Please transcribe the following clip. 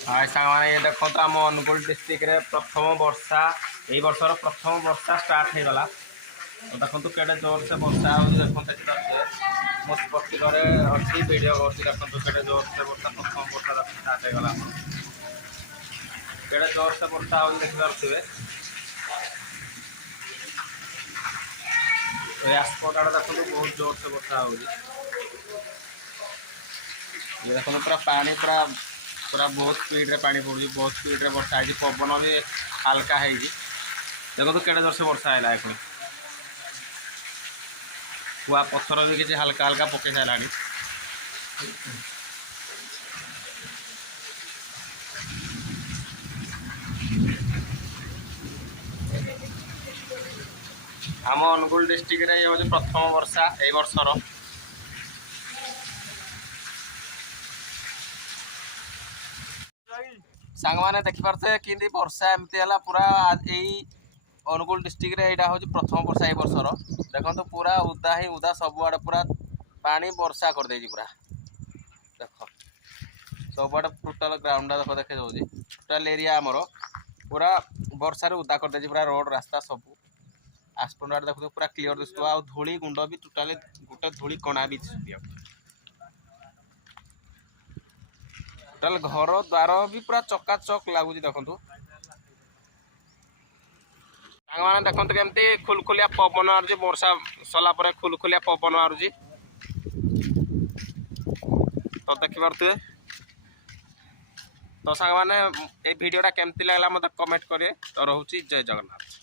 हाय सामाने ये देखो तो आम अनुगुल डिस्ट्रिक्ट रे प्रथम वर्षा यही वर्षर प्रथम वर्षा स्टार्ट हो गला। तो देखो केड़े जोर से वर्षा हो देखो मो स्पष्ट अच्छी वीडियो करती देखो केड़े जोर से वर्षा प्रथम वर्षा स्टार्ट हो गला। केड़े जोर से वर्षा हो देखि पारुथिबे। आसपट आड़े देखो बहुत जोर से वर्षा हो देखो पूरा पानी पूरा पूरा बहुत स्पीड रे पानी पड़ू बहुत स्पीड रे वर्षा है पवन भी हल्का है देखो तो केड़े जोर से वर्षा है पुणी कुआ पत्थर भी किसी हल्का हल्का पके सारा आम अनुगुल डिस्ट्रिक्ट रे ये प्रथम वर्षा ए वर्षर सांग मैंने देखिपारे कि वर्षा एमती है पूरा यही अनुगुल डिस्ट्रिक्ट रे यहाँ हूँ प्रथम वर्षा ए वर्षर देखो तो पूरा उदा ही उदा सबुआड़े पूरा पानी वर्षा कर दे पूरा देख सबुआड़े टोटाल ग्राउंड देख देखे जाऊँगी टोटाल एरिया आमर पूरा वर्षा उदा कर दे पूरा रोड रास्ता सब आसपट आड़े देखो पूरा क्लीयर दिशु आ धूली गुंड भी टोटाली गोटे धूली कणा भी दिशुआ टोटाल घर द्वार भी पूरा चकाचक लगुच देखु मैंने देखते केमती खुलखुलिया पवन आरुची वर्षा सरला खुलखुलिया पवन आरुची तो देखिपे तो सांग मैंने ये वीडियोटा केमती लगला मत कमेंट करें तो रोचे जय जगन्नाथ।